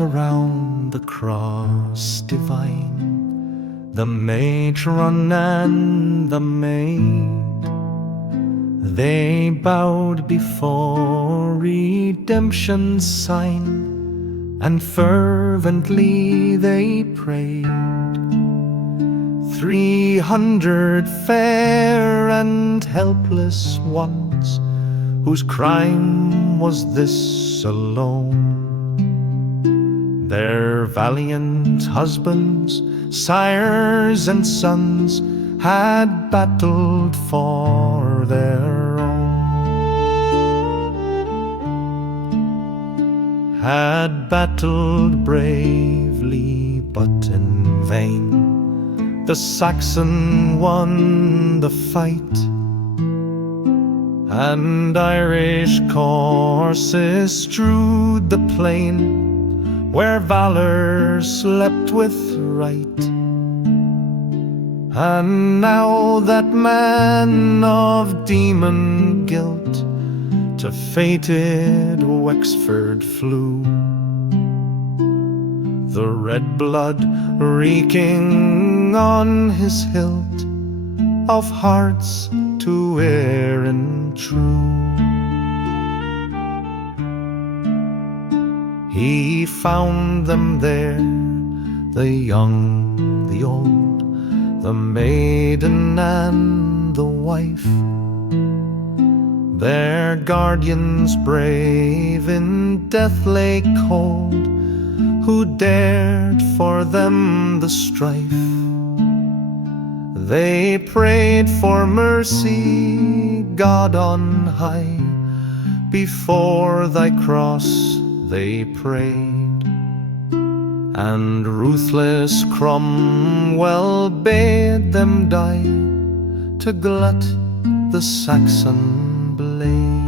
around the cross divine, the matron and the maid, they bowed before redemption's sign, and fervently they prayed. 300 fair and helpless ones, whose crime was this alone. Their valiant husbands, sires and sons, had battled for their own, had battled bravely but in vain. The Saxon won the fight, and Irish corses strewed the plain where valor slept with right. And now that man of demon guilt to fated Wexford flew, the red blood reeking on his hilt of hearts to wear and true. He found them there, the young, the old, the maiden and the wife, their guardians brave in death lay cold, who dared for them the strife. They prayed for mercy, God on high, before thy cross they prayed. And ruthless Cromwell bade them die to glut the Saxon blade.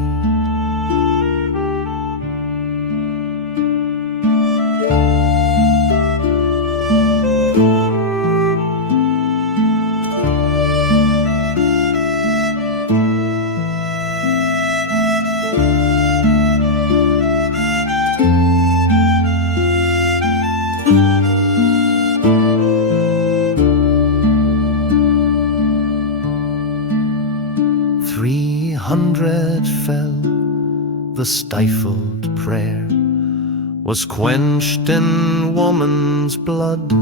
Fell, the stifled prayer was quenched in woman's blood,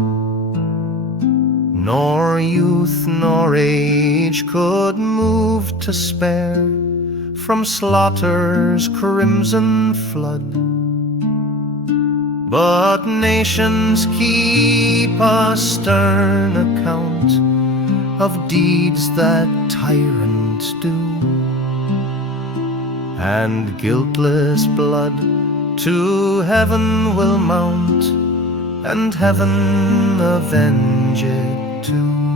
nor youth nor age could move to spare from slaughter's crimson flood. But nations keep a stern account of deeds that tyrants do, and guiltless blood to heaven will mount, and heaven avenge it too.